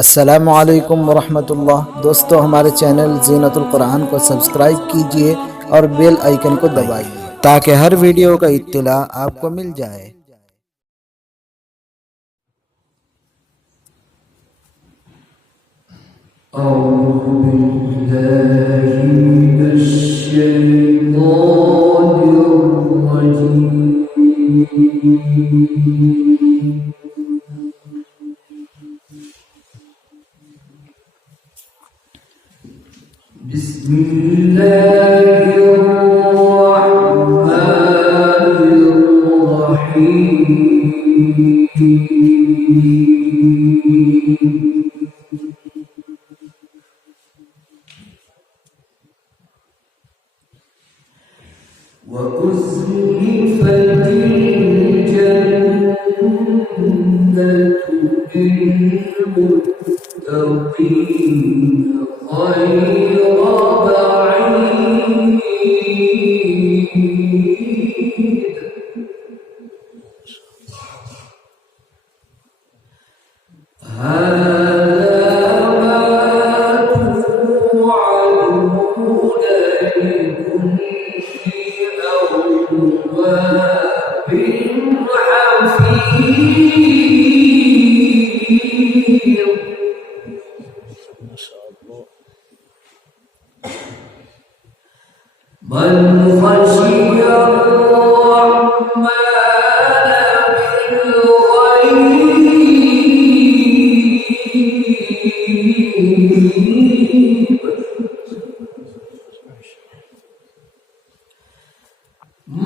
अस्सलामु अलैकुम वरहमतुल्लाह। दोस्तों, हमारे चैनल ज़ीनतुल कुरान को सब्सक्राइब कीजिए और बेल आइकन को दबाइए ताकि हर वीडियो का इत्तिला आपको मिल जाए। وأزلفت الجنة للمتقين غير بعيد هذا ما توعدون لكل أواب حفيظ. من خشي الرحمن بالغيب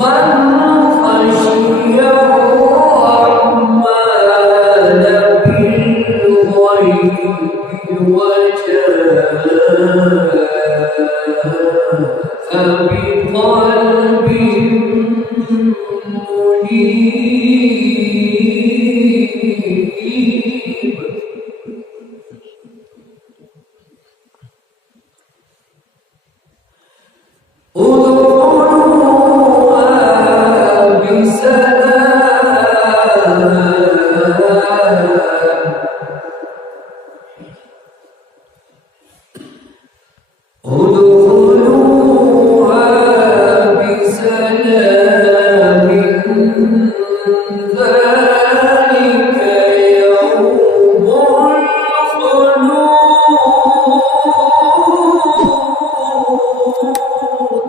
من خشي الرحمن بالغيب وجاء بقلب منيب ادخلوها بسلام ذلك يوم الخلود.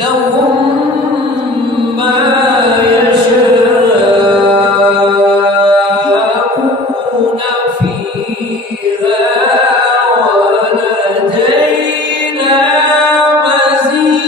لهم ما يشاءون فيها ولدينا مزيد.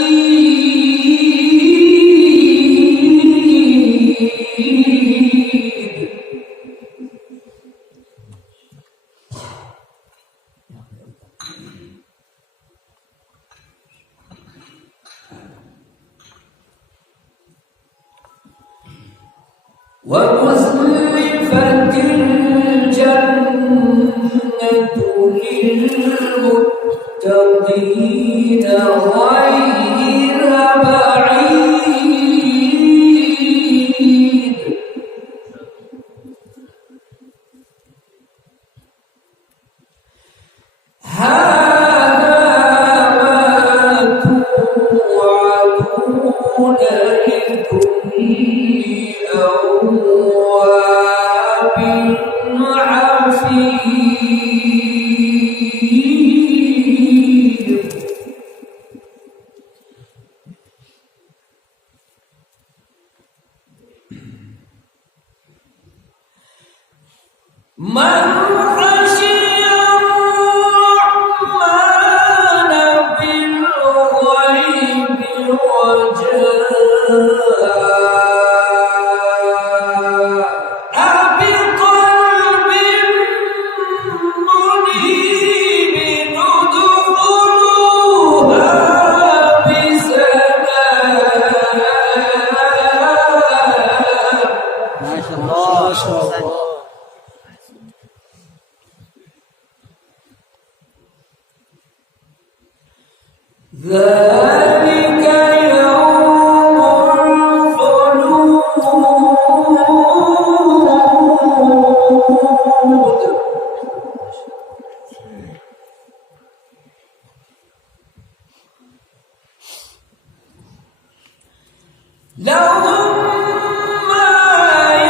وأزلفت الجنة للمتقين غير بعيد هذا ما توعدون لكل أواب حفيظ. من خشي الرحمن بالغيب وجاء بقلب منيب ادخلوها بسلام. ما شاء الله. ذلك يوم لهم ما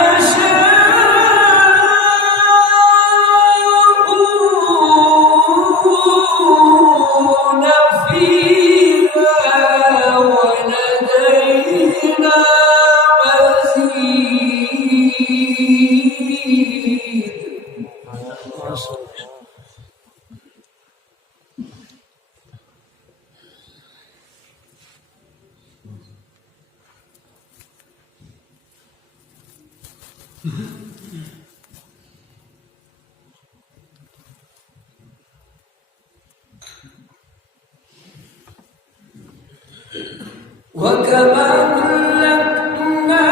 يشاءون فيها ولدينا مزيد. وكما أهلكنا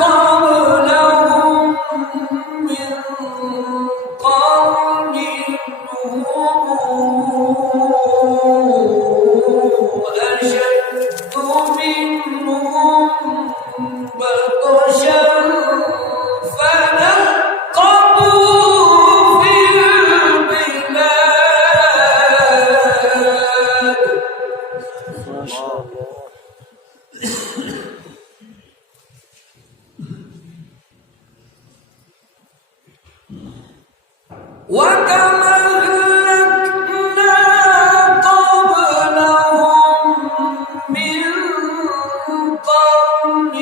قبلهم من قرن هم أشد منهم بطشا فنقبوا في البلاد. ما شاء الله. وكما أهلكنا قبلهم من قرن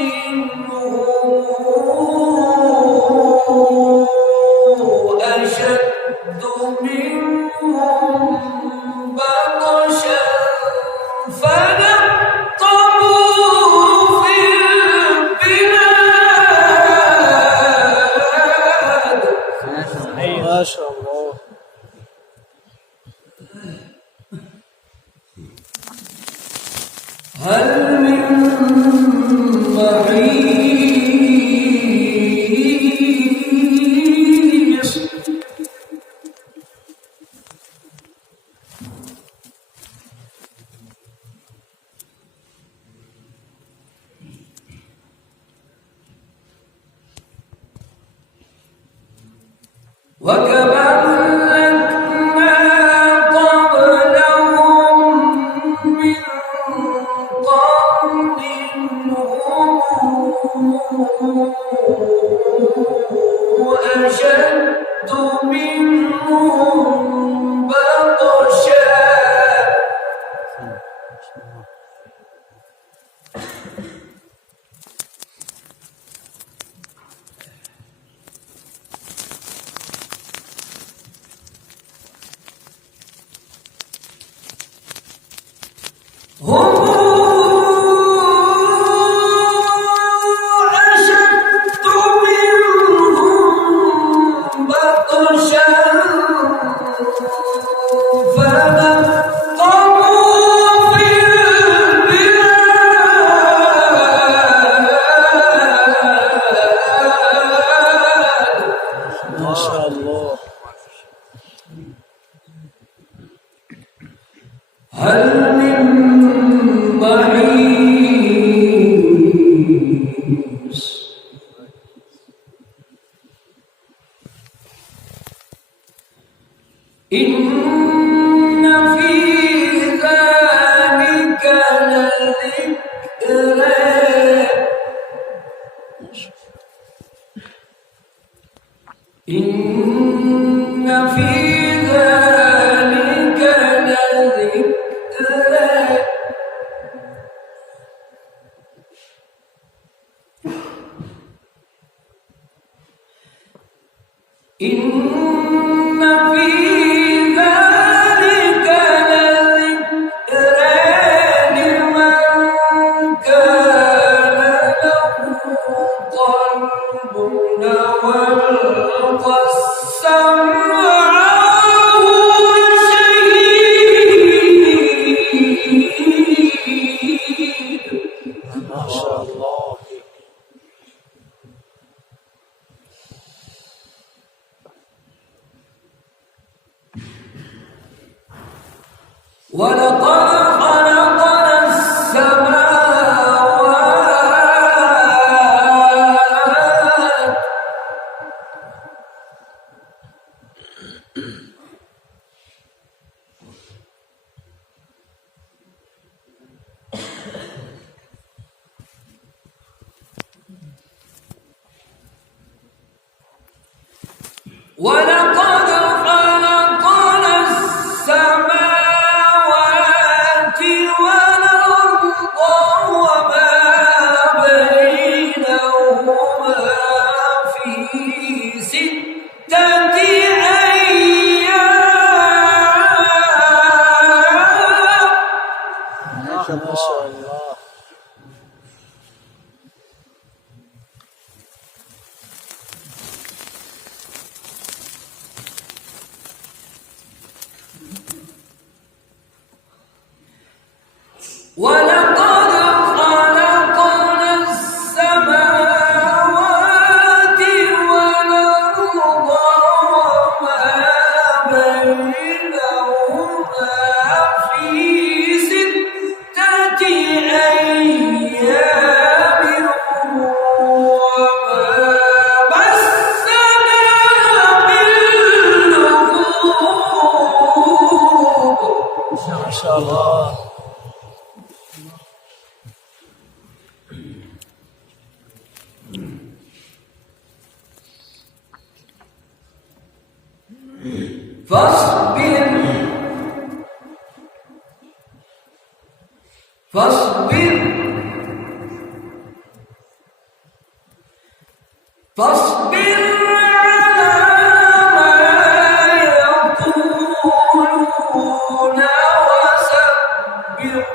هم أشد منهم بطشا فنقبوا في البلاد. ما شاء الله. هل من محيص. وكما أهلكنا قبلهم من قرن هم أشد منهم بطشا هم أشد منهم بطشا فنقبوا في البلاد. ما شاء الله. هل من محيص. إن في ذلك لذكرى. إن في ذلك لذكرى. إن في ذلك لذكرى لمن كان له قلب وألقى السمع وهو شهيد. ما شاء الله. ولقد خلقنا السماوات ولقد خلقنا السماوات والأرض وما بينهما في 6 أيام. ما شاء الله. ولقد خلقنا السماوات والأرض وما بينهما في 6 أيام وما مسنا من لغوب. ما شاء الله. فاصبر فاصبر فاصبر على ما يقولون وسبح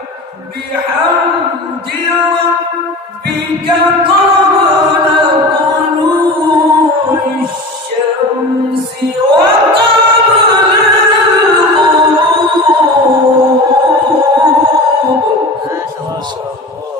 بحمد ربك قبل طلوع الشمس وقبل الغروب. ما شاء الله.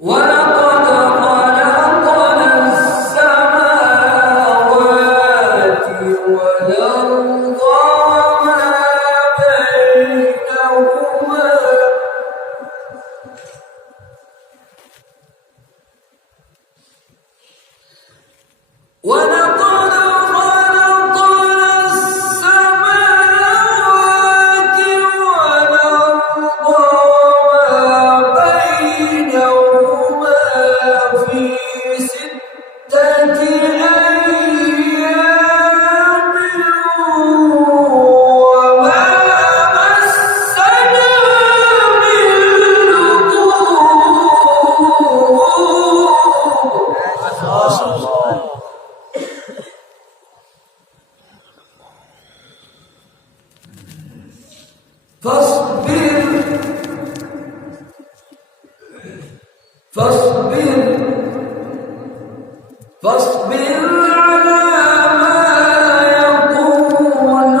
ولقد خلقنا السماوات والأرض وما بينهما ولقد خلقنا السماوات والأرض وما بينهما في 6 أيام وما مسنا من لغوب. ما شاء الله. فاصبر فاصبر فاصبر على ما يقولون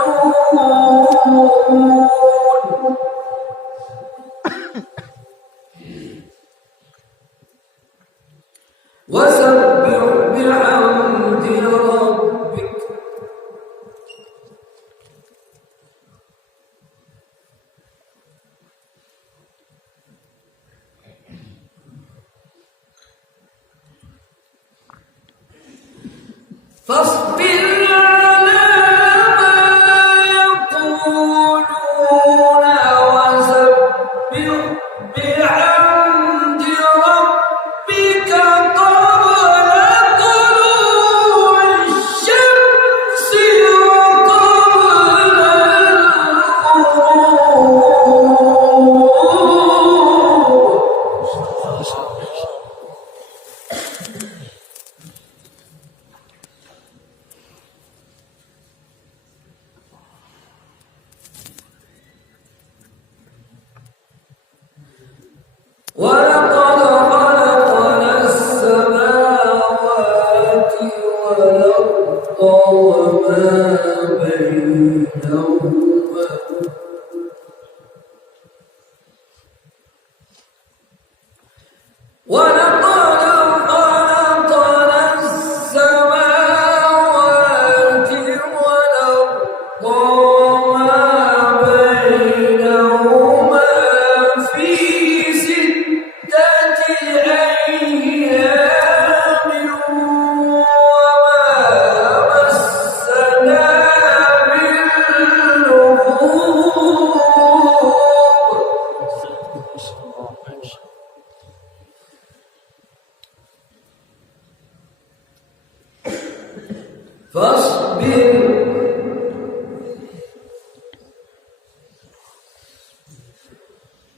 وسبح بحمد ربك فاصبر على ما يقولون وسبح بحمد ربك قبل طلوع الشمس وقبل الغروب.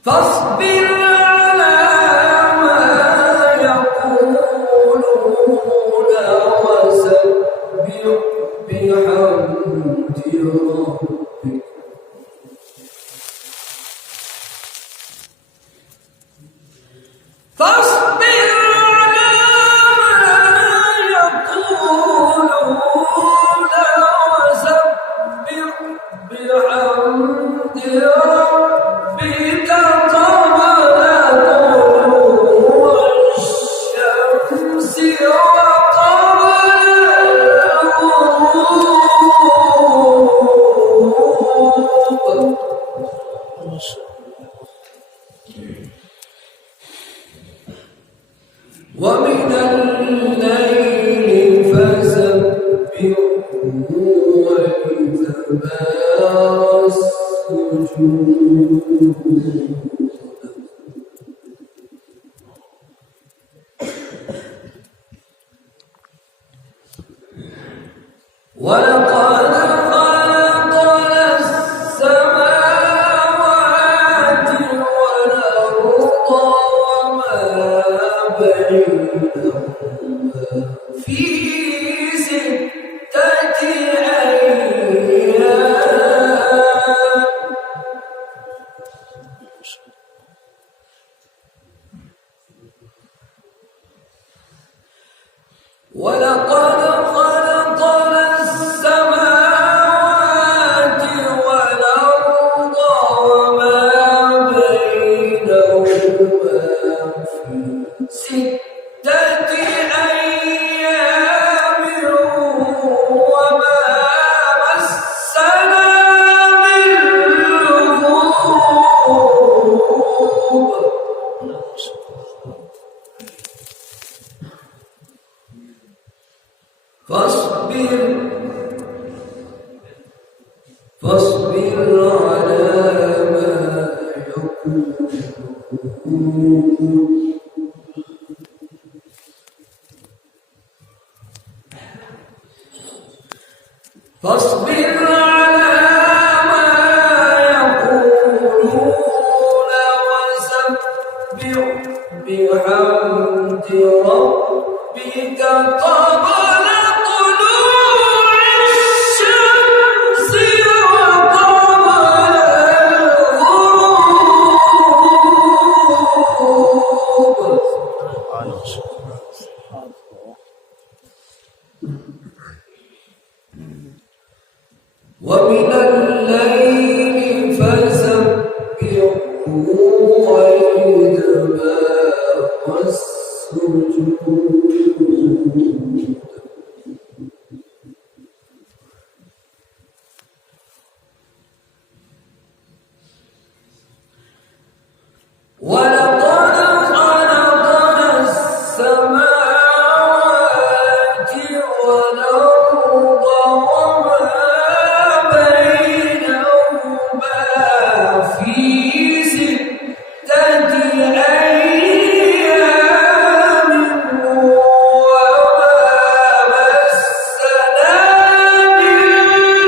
فاصبر على ما يقولون وسبح بحمد ربك فاصبر على ما يقولون وسبح بحمد ربك قبل طلوع الشمس وقبل الغروب ومن الليل فسبحه وإدبار السجود ولقد خلقنا السماوات والأرض وما بينهما في 6 أيام ولقد خلقنا السماوات والأرض وما بينهما في 6 أيام وما مسنا من لغوب فاصبر على ما يقولون فاصبر على ما يقولون وسبح بحمد ربك قبل طلوع الشمس وقبل الغروب ومن الليل فسبحه وإدبار السجود ولقد خلقنا السماوات والأرض وما بينهما في 6 أيام وما مسنا من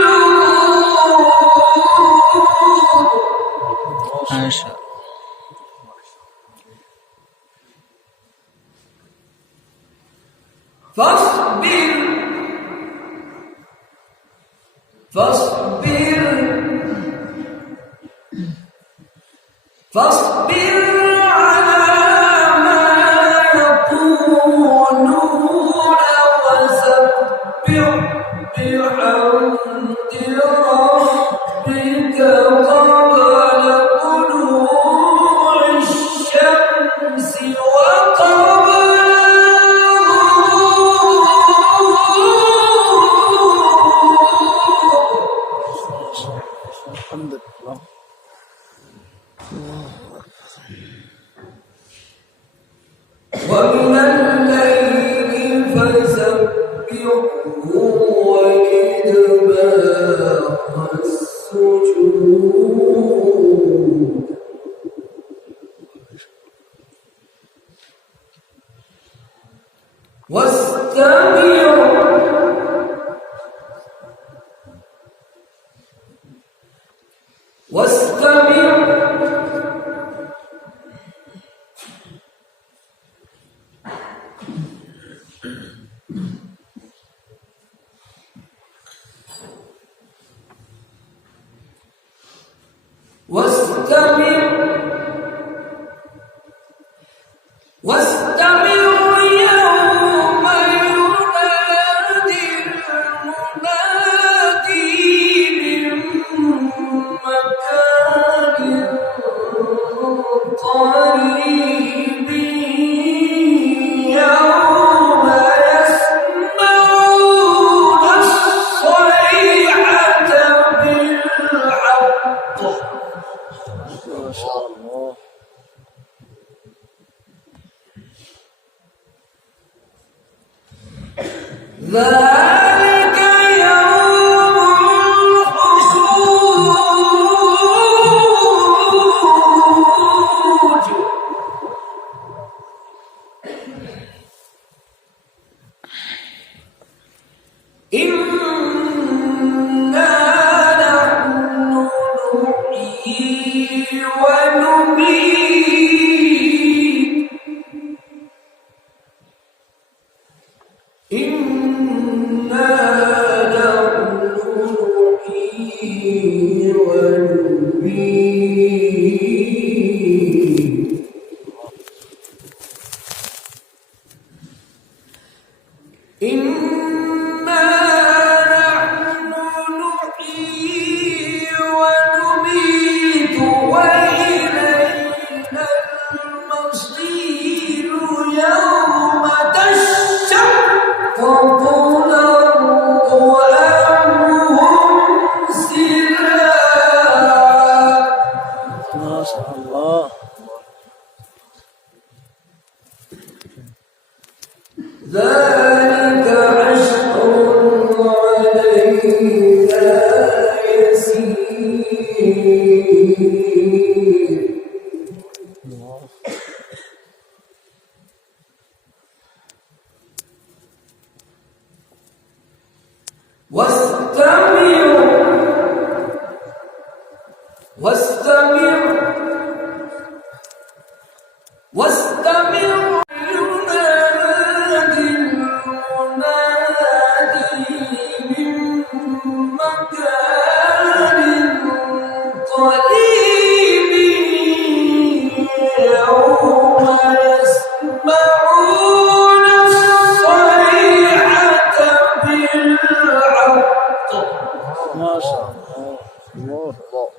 لغوب ما شاء الله. فاصبر على ما يقولون وسبح بحمد ربك قبل طلوع الشمس وقبل الغروب الحمد لله. ومن الليل فسبحه وإدبار السجود واستمع ما شاء الله. ذلك يوم الخروج إنا نحن نحيي ونميت إنا نحن نحيي ونميت إنا نحن نحيي ونميت وإلينا المصير يوم تشقق الأرض عنهم سراعا ما شاء الله. ذلك عشق علينا يسير واستمع ينادي المنادي من مكان قريب يوم يسمعون الصيحة بالحق ما شاء الله. الله الله.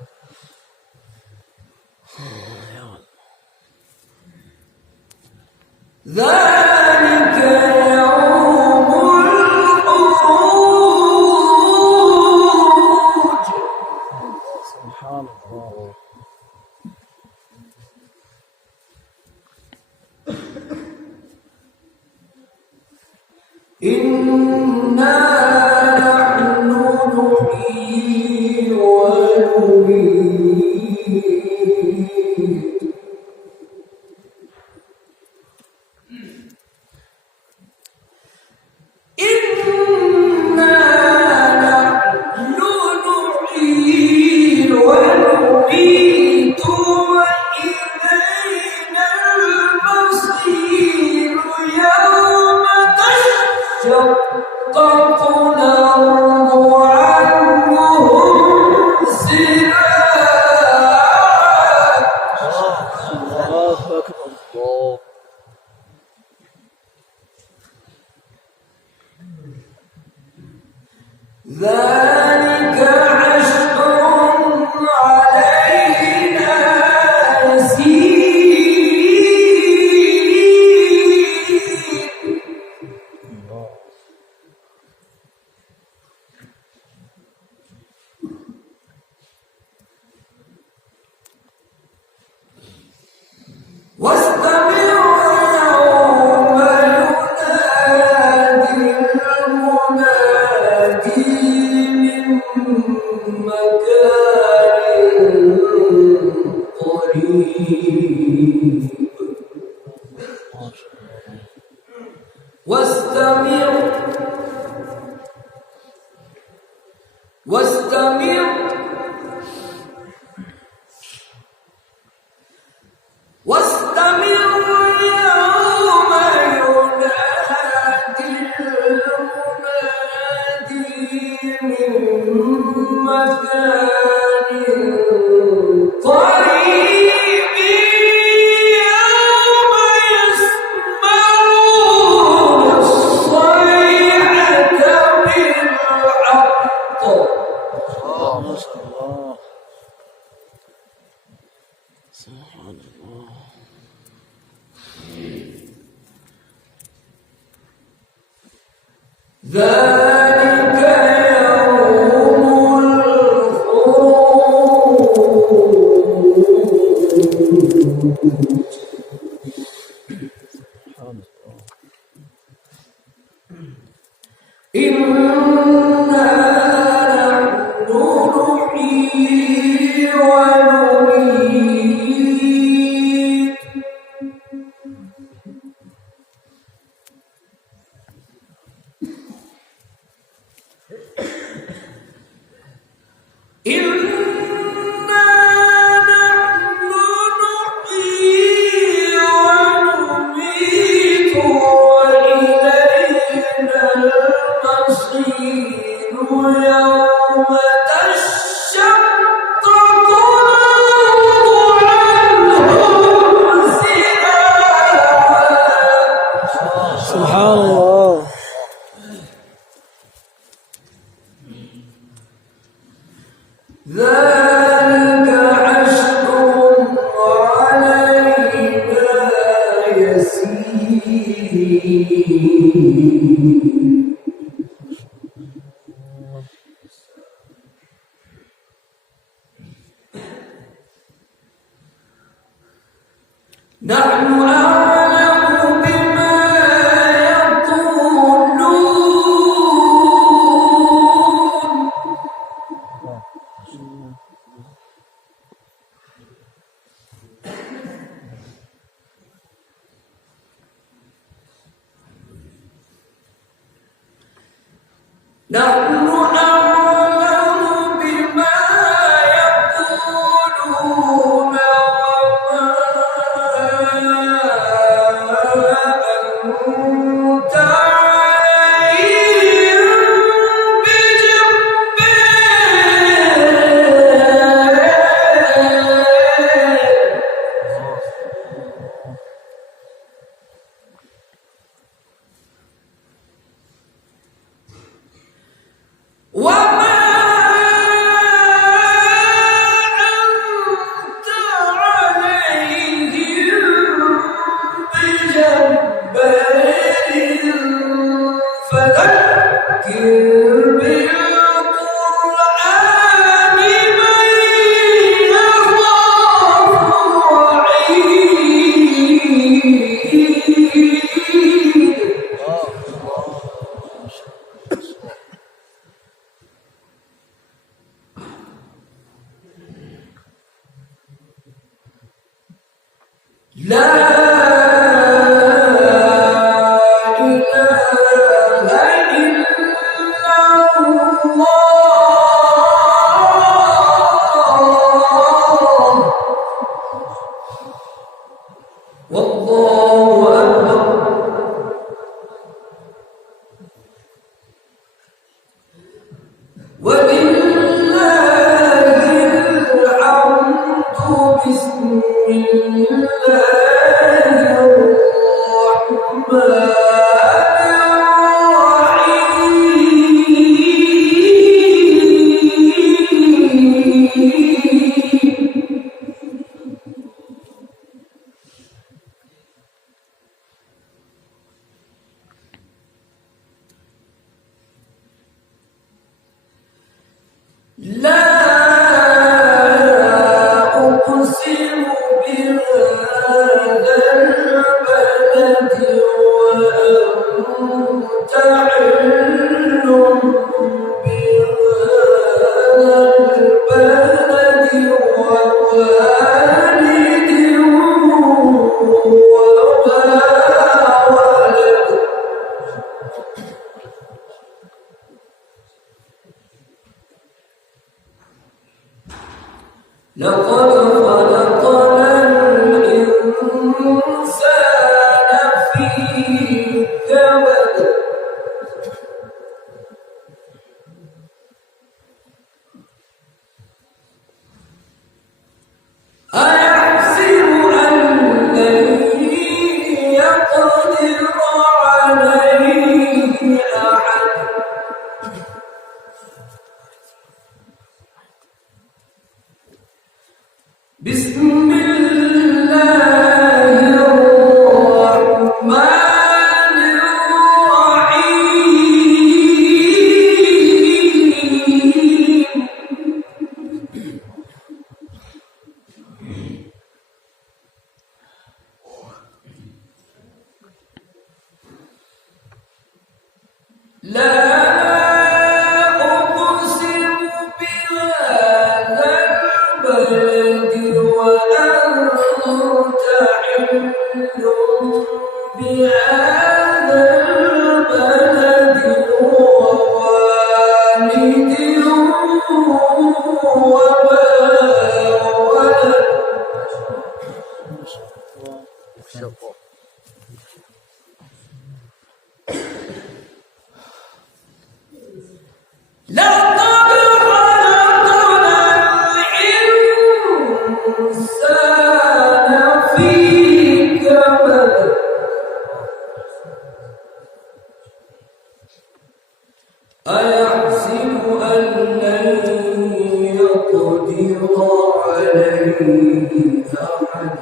ذلك يوم الخروج سبحان الله. إنا نحن نحيي ونميت إنا نحن نحيي ونميت وإلينا المصير يوم تشقق الأرض عنهم سراعا الله أكبر. الله. ذلك عشق علينا يسير واستمع يوم ينادي المنادي من مكان قريب واستمع واستمع يوم ينادي المنادي من مكان قريب يوم يسمعون الصيحة بالحق ما شاء الله. سبحان الله. ذلك يوم الخروج نحن أعلم بما يقولون نحن أعلم بما يقولون وما أنت عليهم بجبار. وما أنت عليهم بجبار فذكر بالقرآن من يخاف وعيد. لا إله إلا الله والله أكبر. ولله الحمد. بسم الله الرحمن لا أقسم بهذا البلد وأنت حل بهذا البلد ووالد وما ولد. لقد خلقنا الإنسان في كبد. أيحسب أن لن يقدر عليه أحد. بسم الله الرحمن الرحيم. لا أقسم بهذا البلد وأنت حل بهذا البلد ووالد وما ولد. لقد خلقنا الإنسان في كبد. أيحسب أن لن يقدر عليه أحد.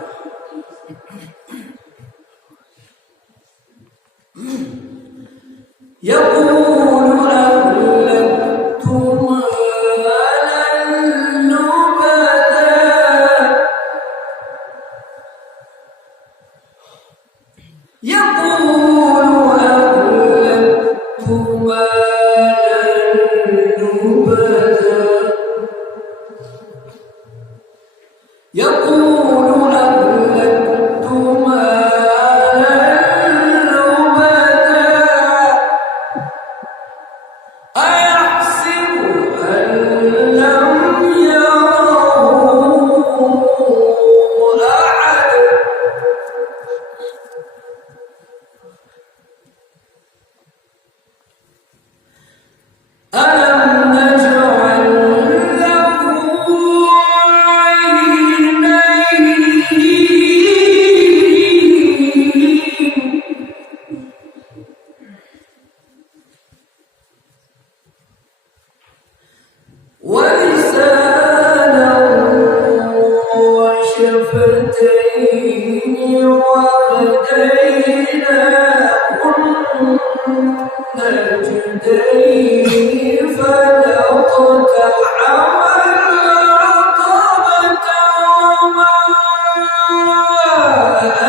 يقول أهلكت مالا لبدا أهلكت مالا لبدا أيحسب أن لم يره أحد ألم نجعل له عينين ولسانا وشفتين وهديناه النجدين فلا اقتحم العقبة وما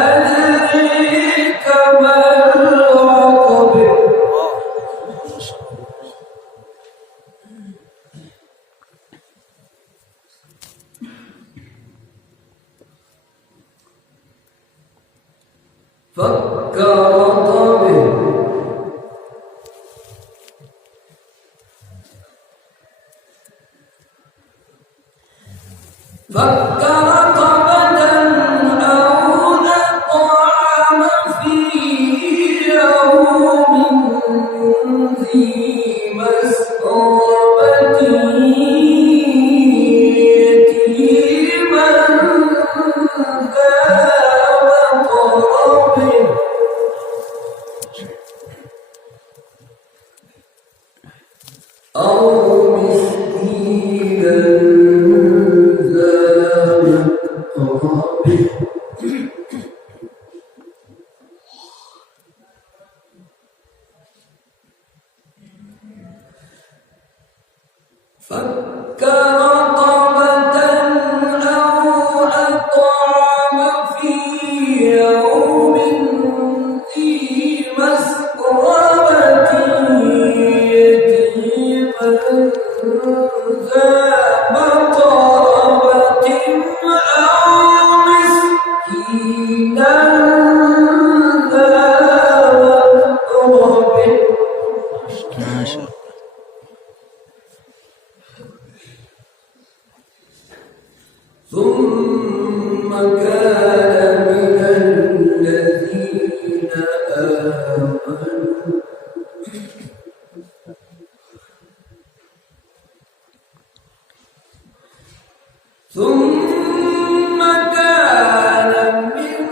أدريك ما العقبة فك رقبه فك رقبة أو أطعم في يوم ذي مسغبة يتيما ذا مقربة أو مسكينا ذا متربة فك رقبة أو أطعم في يوم ذي مسغبة يتيما ذا مقربة أو مسكينا ذا متربة ما شاء الله. ثم كان من الذين آمنوا ثم كان من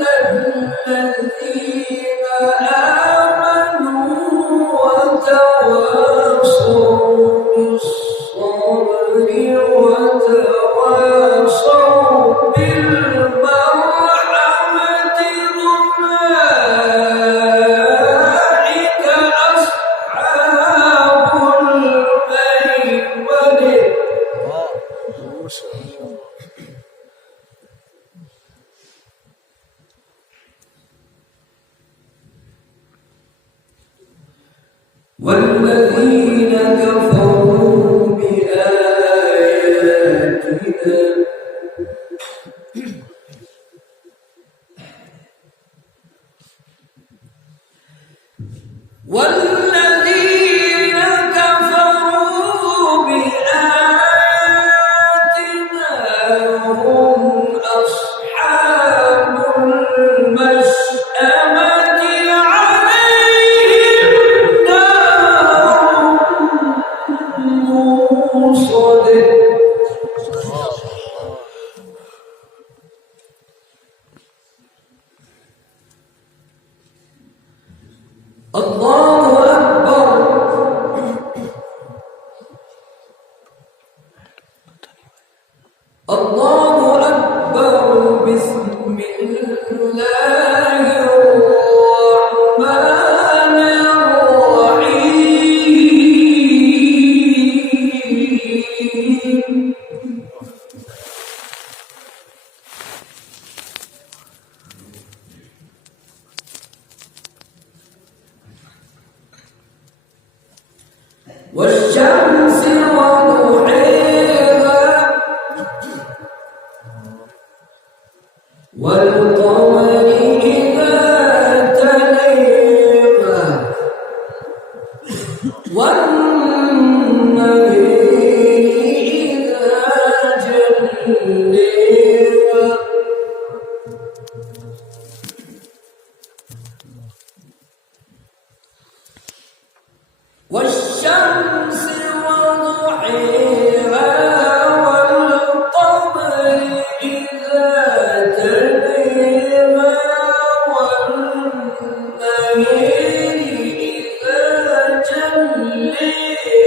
الذين آمنوا وتواصوا بالصبر وتواصوا بالمرحمة أولئك أصحاب الميمنة ما شاء الله. والذين كفروا بآياتنا والذين كفروا بآياتنا هم أصحاب المشأمة عليهم نار موصد الله أكبر الله أكبر بسم الله الرحمن الرحيم والشمس وضحيها والقمر إذا تليها والنهر إذا جليها والشمس وضحيها والقمر إذا تليها والنهر إذا جليها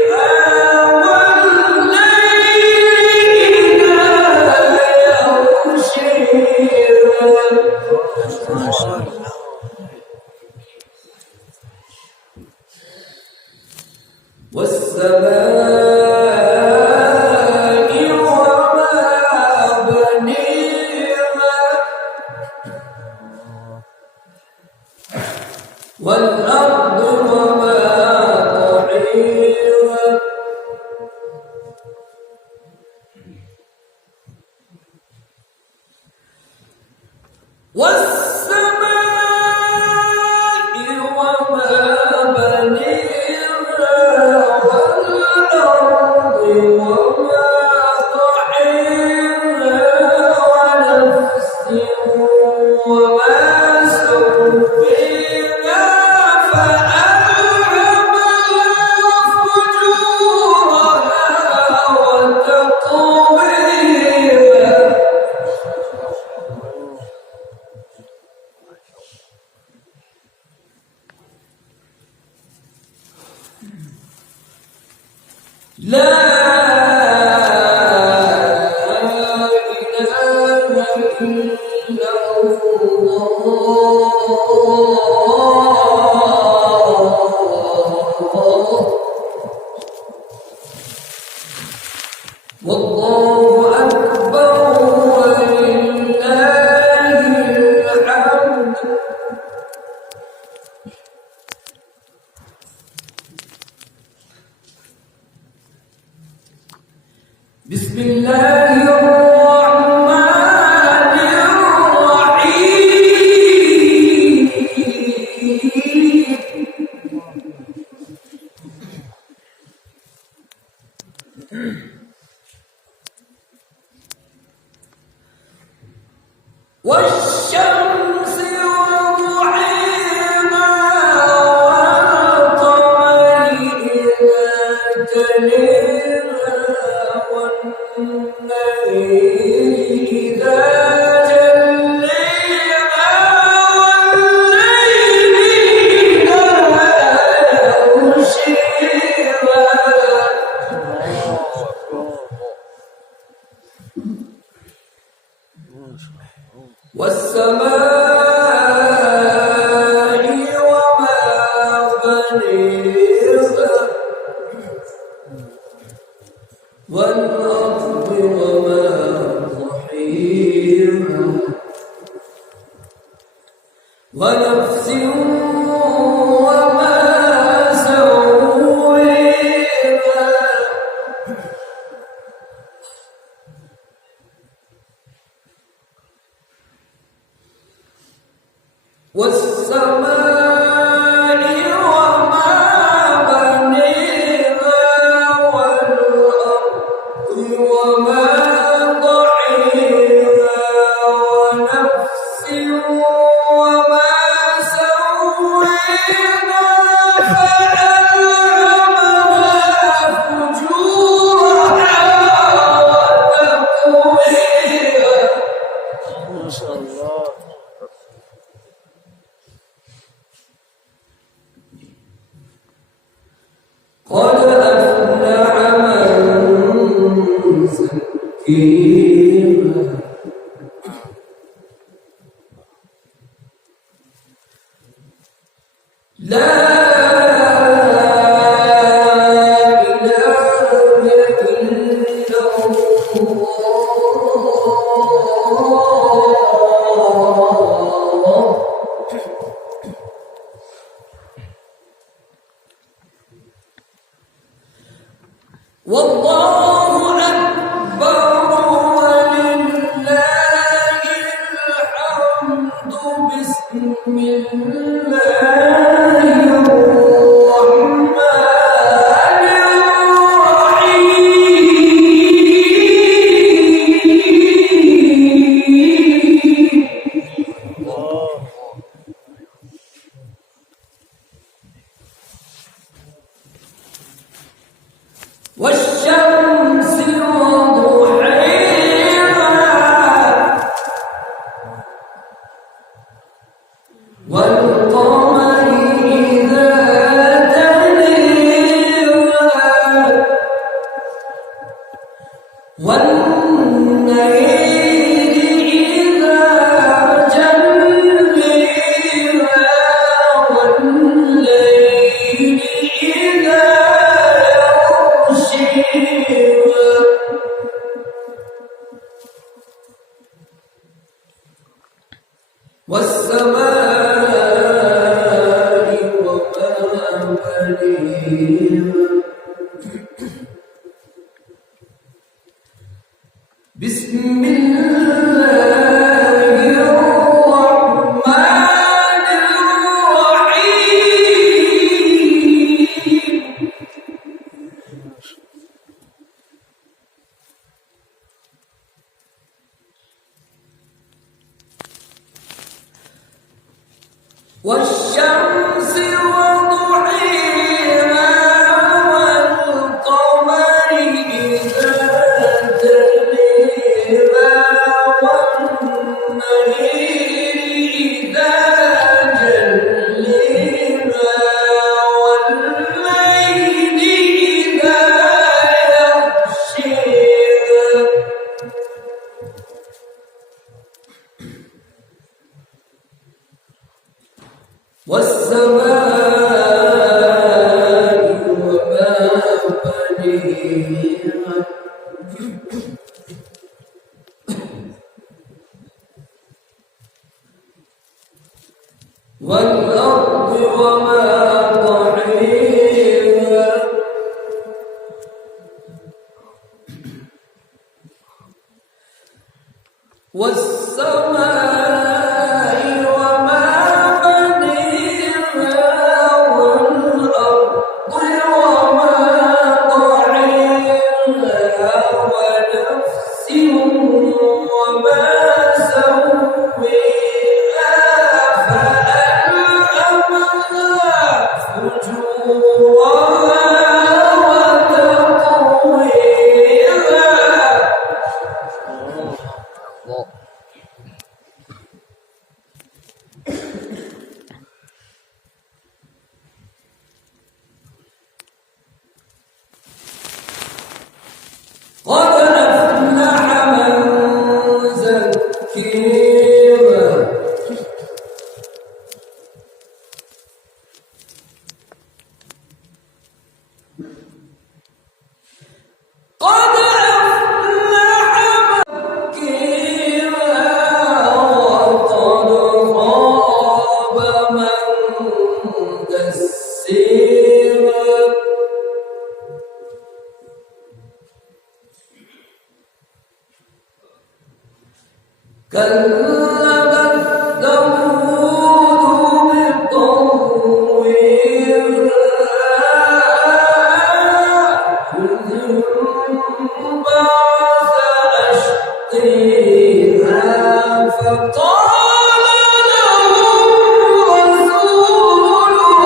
والليل إذا يغشيها ما شاء الله. والسماء وما بنيها والأرض وما طحيها والسماء وما بنيها والأرض وما طحيها ونفس وما سويها فألهمها فجورها وتقويها لا إله إلا الله والله أكبر ولله الحمد بسم الله الرحمن الرحيم والشمس وضحيها والقمر إذا تليها والنهر إذا جليها والليل إذا يغشيها والسماء وما بنيها والأرض وما طحيها ونفس وما سويها والسماء وما بنيها والأرض وما طحيها ونفس وما سويها فألهمها فجورها وتقويها ما شاء الله. قد أفلح من زكيها لا إله إلا الله والله أكبر ولله الحمد بسم الله الرحمن الرحيم الله والشمس وضحيها والقمر إذا تلاها والنهر إذا جلاها والليل إذا يغشيها والسماء وما بنيها بسم الله الرحمن الرحيم والشمس وضحيها والقمر إذا تلاها والنهر إذا جلاها والليل إذا يغشيها والسماء وما بنيها والأرض وما طحيها والسماء وما بنيها والأرض وما طحيها ونفس وما سويها فألهمها فجورها وتقواها قد أفلح من زكيها قد أفلح من زكيها وقد خاب من دسيها كذبت ثمود بطغواها إذ انبعث أشقيها فقال لهم رسول الله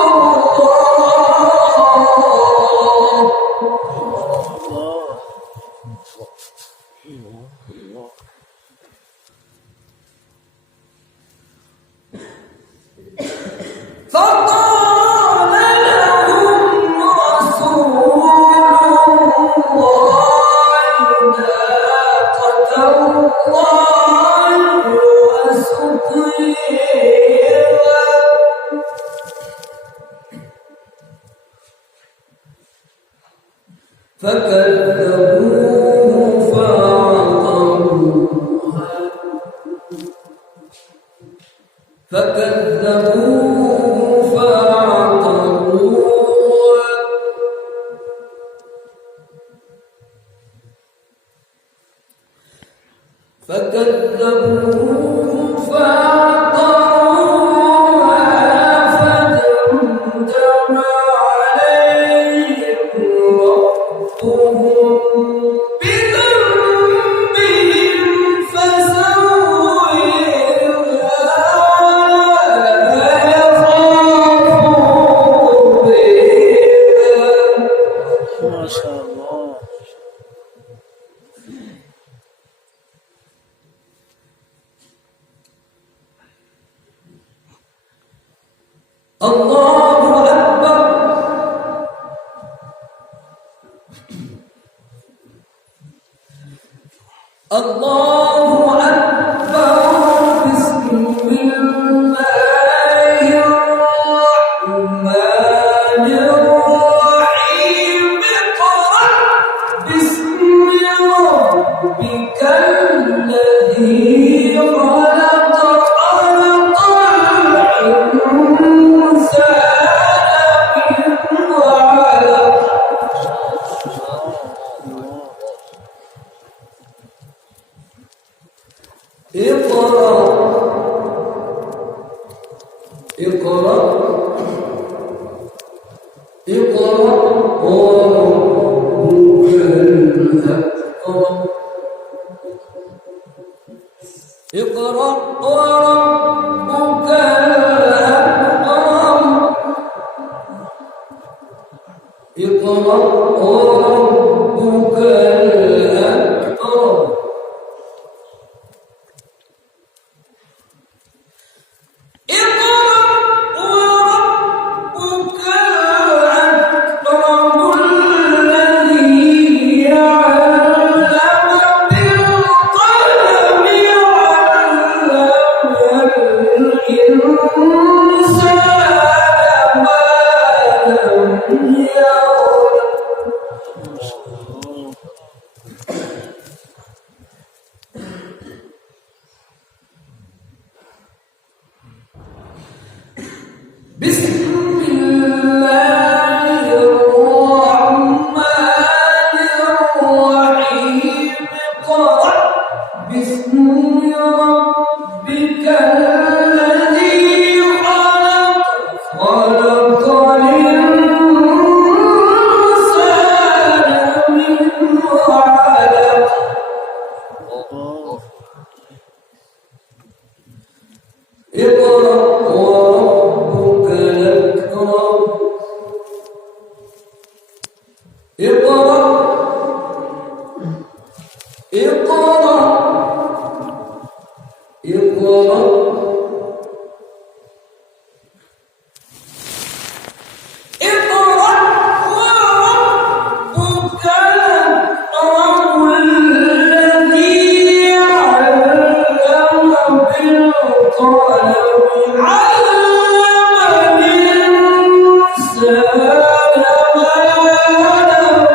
فقال لهم رسول الله ناقة الله وسقيها فكذبوه فعقروها فكذبوه فعقروها فكذبوه فعقروها الله أكبر الله أكبر بسم الله الرحمن الرحيم اقرأ باسم ربك الذي خلق خلق الإنسان من علق اقرأ اقرأ اقرأ وربك الأكرم اقرأ وربك الأكرم اقرأ وربك الأكرم بسم الله الرحمن الرحيم اقرأ باسم ربك الذي خلق خلق الإنسان من علق اقرأ وربك الأكرم اقرأ اقرأ اقرأ اقرأ وربك الأكرم الذي علم بالقلم علم الإنسان ما لم يعلم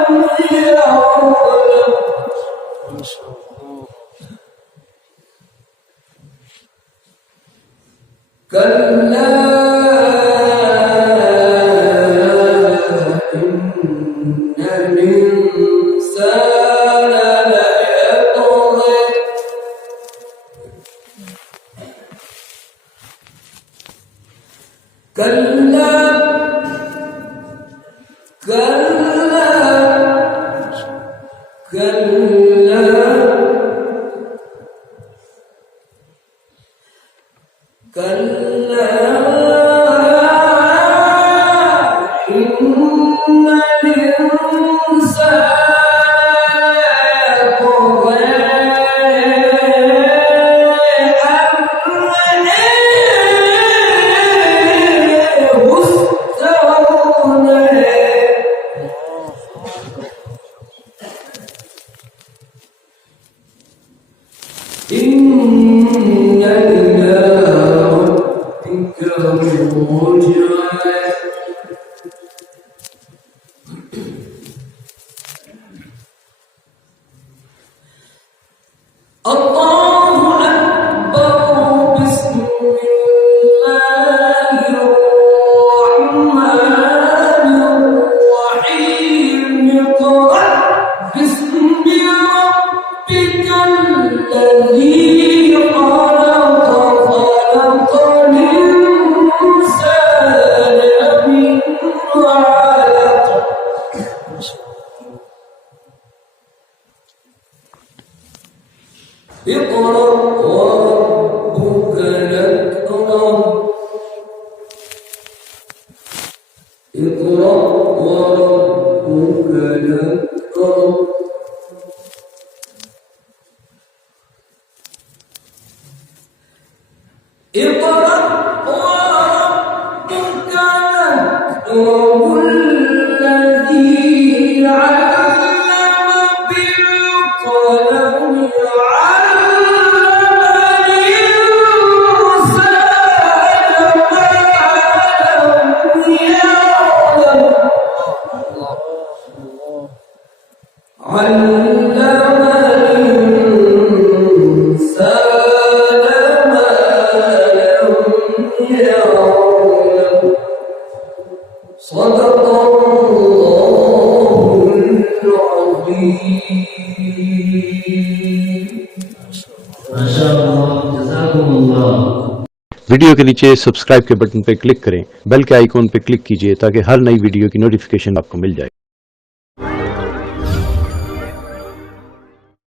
كلا إن الإنسان ليطغى كلا كلا كلا كلا إن الإنسان ليطغى أن رآه استغنى إن إلى ربك الرجعى الله أكبر بسم الله الرحمن الرحيم اقرأ باسم ربك الذي خلق خلق الإنسان من علق اقرأ وربك الأكرم اقرأ وربك الأكرم اقرأ وربك الذي علم بالقلم علم الإنسان ما لم يعلم علم الإنسان ما لم يعلم صدق الله العظيم माशाअल्लाह, जज़ाकुमुल्लाह। वीडियो के नीचे सब्सक्राइब के बटन पर क्लिक करें, बेल के आइकॉन पर क्लिक कीजिए ताकि हर नई वीडियो की नोटिफिकेशन आपको मिल जाए।